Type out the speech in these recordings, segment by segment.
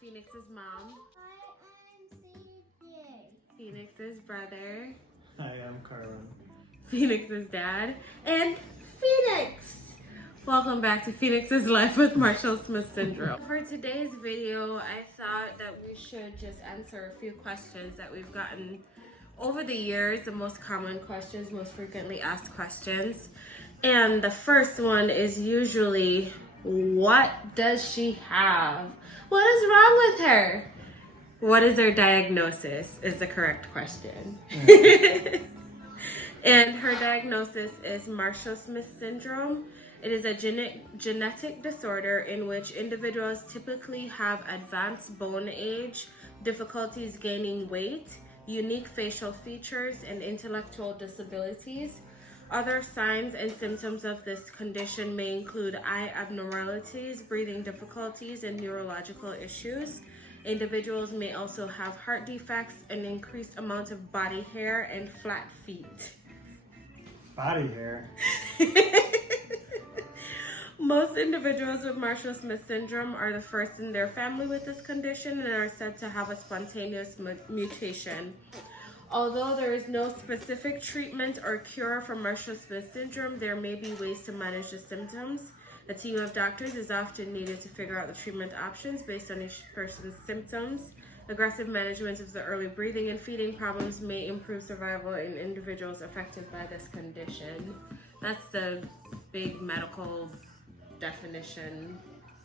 Phoenix's mom. Hi, I'm CJ. Phoenix's brother. Hi, I'm Carlin. Phoenix's dad. And Phoenix! Welcome back to Phoenix's Life with Marshall Smith Syndrome. For today's video, I thought that we should just answer a few questions that we've gotten over the years, the most common questions, most frequently asked questions. And the first one is usually, what does she have? What is wrong with her? What is her diagnosis is the correct question. And her diagnosis is Marsha Smith Syndrome. It is a genetic disorder in which individuals typically have advanced bone age, difficulties gaining weight, unique facial features, and intellectual disabilities. Other signs and symptoms of this condition may include eye abnormalities, breathing difficulties, and neurological issues. Individuals may also have heart defects, an increased amount of body hair, and flat feet. Body hair? Most individuals with Marshall Smith Syndrome are the first in their family with this condition and are said to have a spontaneous mutation. Although there is no specific treatment or cure for Marshall Smith Syndrome, there may be ways to manage the symptoms. A team of doctors is often needed to figure out the treatment options based on each person's symptoms. Aggressive management of the early breathing and feeding problems may improve survival in individuals affected by this condition. That's the big medical definition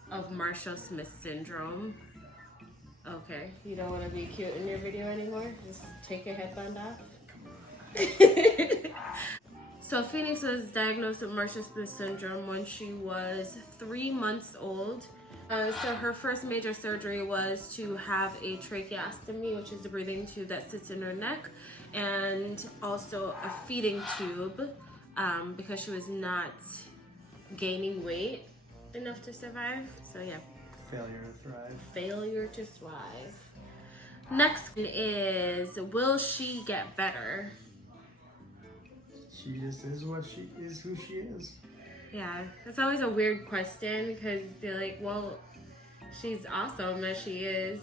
of Marshall Smith Syndrome. Okay, you don't want to be cute in your video anymore? Just take your headband off. So Phoenix was diagnosed with Marsha Smith Syndrome when she was 3 months old. So her first major surgery was to have a tracheostomy, which is the breathing tube that sits in her neck, and also a feeding tube because she was not gaining weight enough to survive. So yeah. Failure to thrive. Failure to thrive. Next is, will she get better? She just is what she is, who she is. Yeah, it's always a weird question because you're like, well, she's awesome as she is.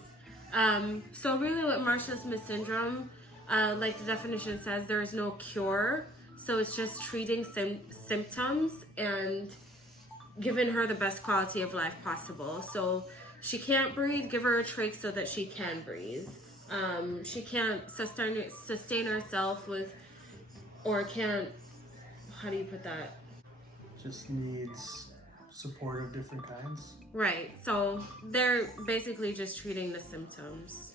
So really with Marshall Smith Syndrome, like the definition says, there is no cure. So it's just treating symptoms and giving her the best quality of life possible. So she can't breathe, give her a trach so that she can breathe. She can't sustain herself with, or can't, how do you put that? Just needs support of different kinds. Right, so they're basically just treating the symptoms.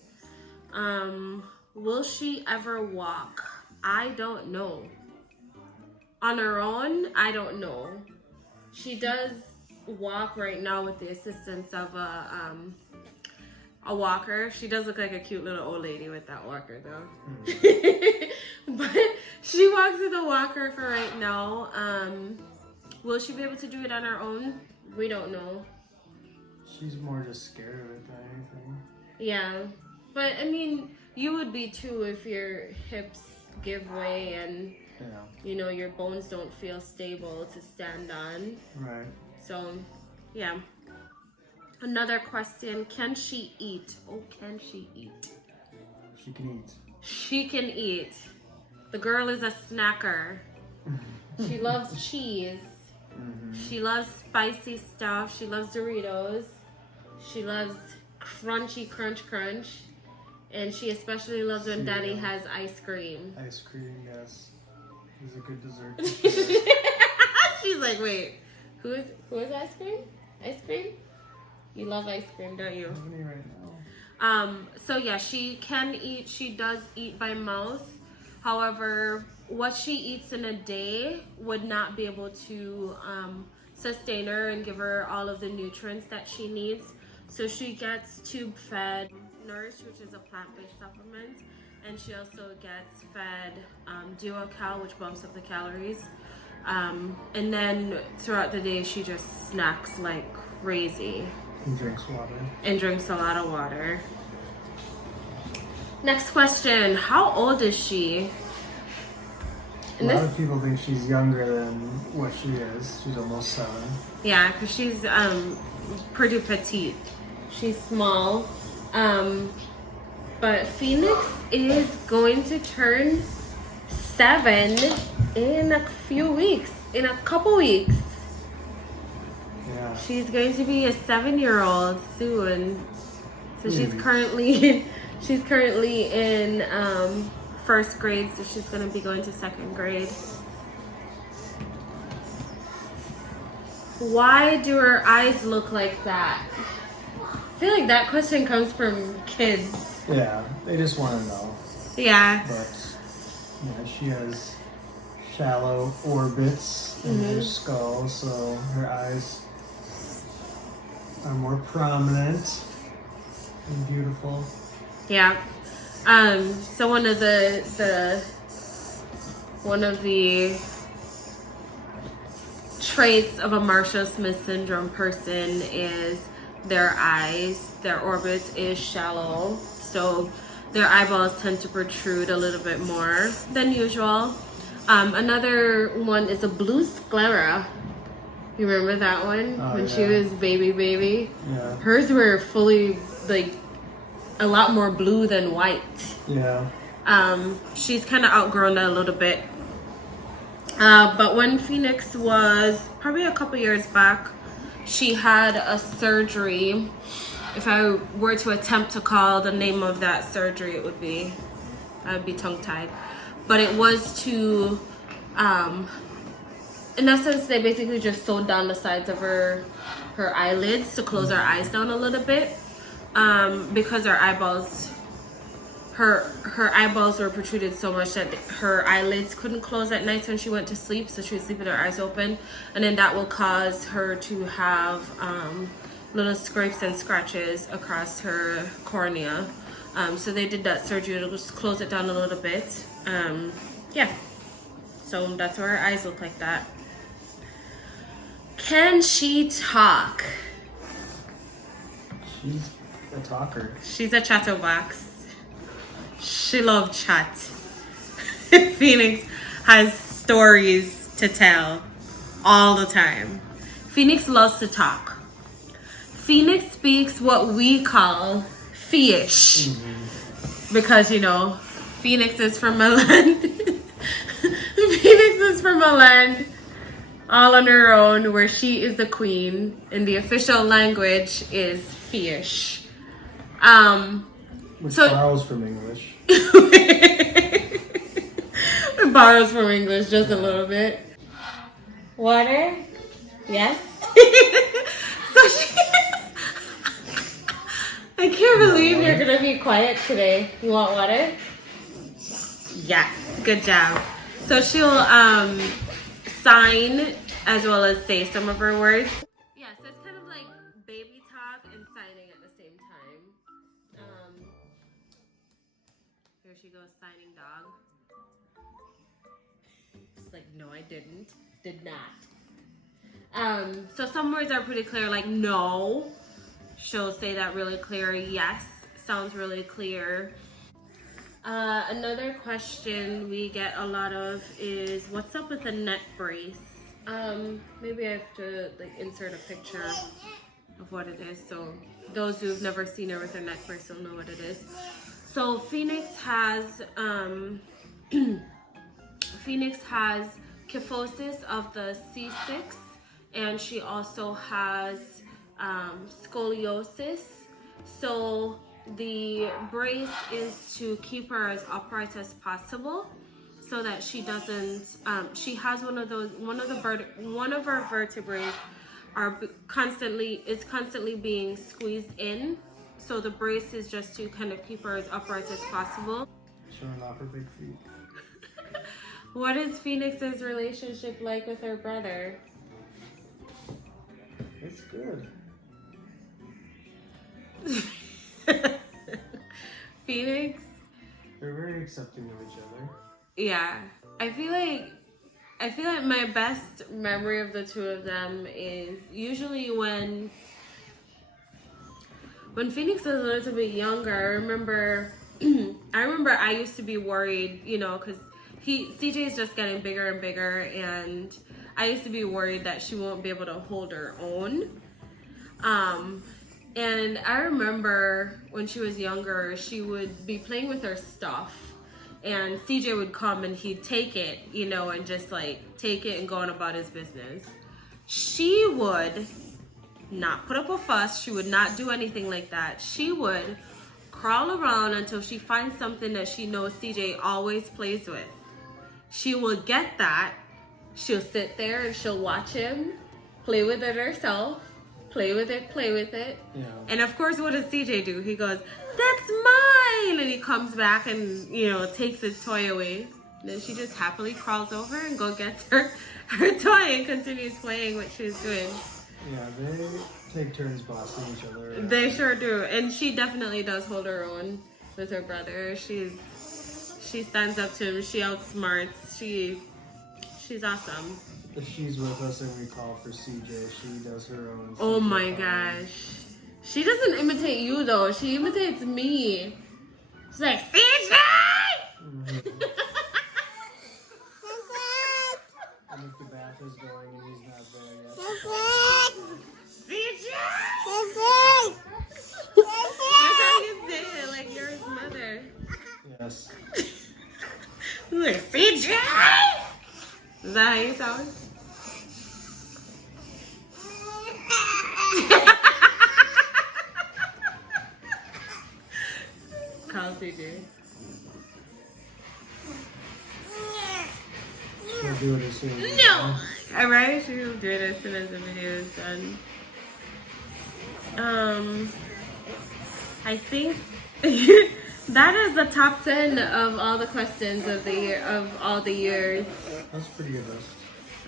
Will she ever walk? I don't know. On her own, I don't know. She does walk right now with the assistance of a walker. She does look like a cute little old lady with that walker though. But she walks with a walker for right now. Will she be able to do it on her own? We don't know. She's more just scared of it than anything. Yeah, but I mean, you would be too if your hips give way and you know, your bones don't feel stable to stand on. Right. So, yeah. Another question, can she eat? Oh, can she eat? She can eat. She can eat. The girl is a snacker. She loves cheese. Mm-hmm. She loves spicy stuff. She loves Doritos. She loves crunchy crunch. And she especially loves when Daddy has ice cream. Ice cream, yes. Is a good dessert. She's like, wait, who is ice cream? Ice cream? You love ice cream, don't you? I'm having it right now. So yeah, she can eat. She does eat by mouth. However, what she eats in a day would not be able to sustain her and give her all of the nutrients that she needs. So she gets tube-fed Nourish, which is a plant-based supplement. And she also gets fed Duo-Cal, which bumps up the calories. And then throughout the day, she just snacks like crazy. And drinks water. And drinks a lot of water. Next question, how old is she? A lot of people think she's younger than what she is. She's almost 7. Yeah, because she's pretty petite. She's small. But Phoenix is going to turn 7 in a few weeks, in a couple weeks. Yeah. She's going to be a 7-year-old soon. So she's Maybe. currently in first grade, so she's gonna be going to second grade. Why do her eyes look like that? I feel like that question comes from kids. Yeah, they just want to know. Yeah. But yeah, she has shallow orbits in her skull, so her eyes are more prominent and beautiful. Yeah. So one of the traits of a Marsha Smith syndrome person is their eyes, their orbit is shallow. So their eyeballs tend to protrude a little bit more than usual. Another one is a blue sclera. You remember that one? Oh, when yeah. she was baby? Yeah. Hers were fully, like, a lot more blue than white. Yeah. She's kind of outgrown that a little bit. But when Phoenix was probably a couple years back, she had a surgery. If I were to attempt to call the name of that surgery, I'd be tongue-tied. But it was to, in essence, they basically just sewed down the sides of her eyelids to close her eyes down a little bit, because her eyeballs were protruded so much that her eyelids couldn't close at nights when she went to sleep, so she would sleep with her eyes open, and then that will cause her to have little scrapes and scratches across her cornea. So they did that surgery to just close it down a little bit. Yeah, so that's why her eyes look like that. Can she talk? She's a talker. She's a chatterbox. She loves chat. Phoenix has stories to tell all the time. Phoenix loves to talk. Phoenix speaks what we call fish. Because, you know, Phoenix is from a land. Phoenix is from a land all on her own where she is the queen, and the official language is fish. Which So- borrows from English. It borrows from English just a little bit. Water? Yes. So she... I can't believe you're gonna be quiet today. You want water? Yes. Good job. So she'll sign as well as say some of her words. Yeah, so it's kind of like baby talk and signing at the same time. Here she goes, signing dog. It's like, no, I didn't. Did not. So some words are pretty clear, like no. She'll say that really clear. Yes, sounds really clear. Another question we get a lot of is, what's up with the neck brace? Maybe I have to like insert a picture of what it is, so those who've never seen her with her neck brace will know what it is. So Phoenix has kyphosis of the C6, and she also has scoliosis. So the brace is to keep her as upright as possible, so that she doesn't. She has one of her vertebrae is constantly being squeezed in. So the brace is just to kind of keep her as upright as possible. Showing off her big feet. What is Phoenix's relationship like with her brother? It's good. Phoenix? They're very accepting of each other. Yeah. I feel like my best memory of the two of them is usually when Phoenix was a little bit younger. I remember I used to be worried, you know, because CJ is just getting bigger and bigger, and I used to be worried that she won't be able to hold her own. And I remember when she was younger, she would be playing with her stuff. And CJ would come and he'd take it, you know, and just like take it and go on about his business. She would not put up a fuss. She would not do anything like that. She would crawl around until she finds something that she knows CJ always plays with. She will get that. She'll sit there and she'll watch him play with it herself. Play with it, play with it. Yeah. And of course, what does CJ do? He goes, "That's mine!" And he comes back and, you know, takes his toy away. And then she just happily crawls over and go gets her toy and continues playing what she's doing. Yeah, they take turns bossing each other. They sure do. And she definitely does hold her own with her brother. She stands up to him. She outsmarts. She's awesome. If she's with us and we call for CJ, she does her own. Oh CJ my calling. gosh. She doesn't imitate you though. She imitates me. She's like, CJ! Mm-hmm. And if the bath is going and he's not there yet. CJ! That's how you say it, like you're his mother. Yes. Like, CJ! Is that how you sound? Call CJ. She'll do it as soon as it's No! done. Alright, she'll do it as soon as the video is done. I think that is the top 10 of all the questions of the year, of all the years. That's a pretty good list.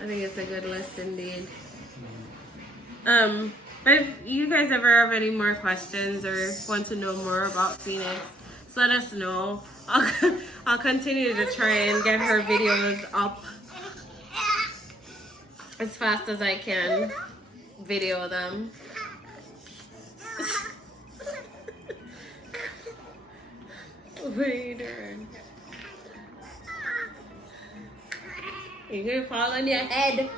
I think it's a good list indeed. But if you guys ever have any more questions or want to know more about Phoenix, just let us know. I'll continue to try and get her videos up as fast as I can. Video them. What are you doing? You're going to fall on your head.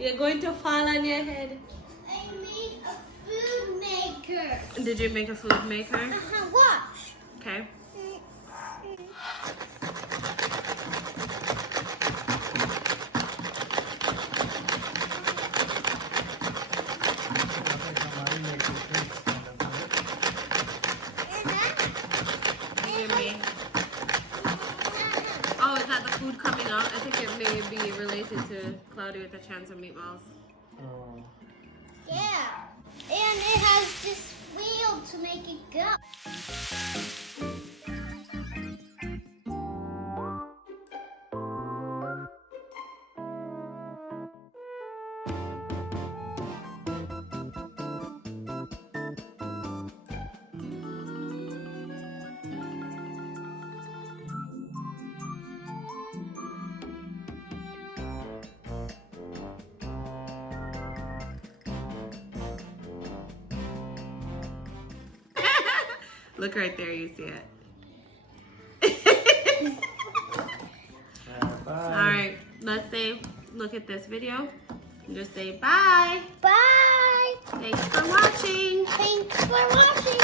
You're going to fall on your head. I made a food maker. Did you make a food maker? Watch. Okay. Give me. Oh, is that the food coming out? I think it may be related to Cloudy with a Chance of Meatballs. Oh. Yeah. And it has this wheel to make it go. Look right there, you see it. Bye. Alright, let's say, look at this video and just say bye. Bye. Thanks for watching. Thanks for watching.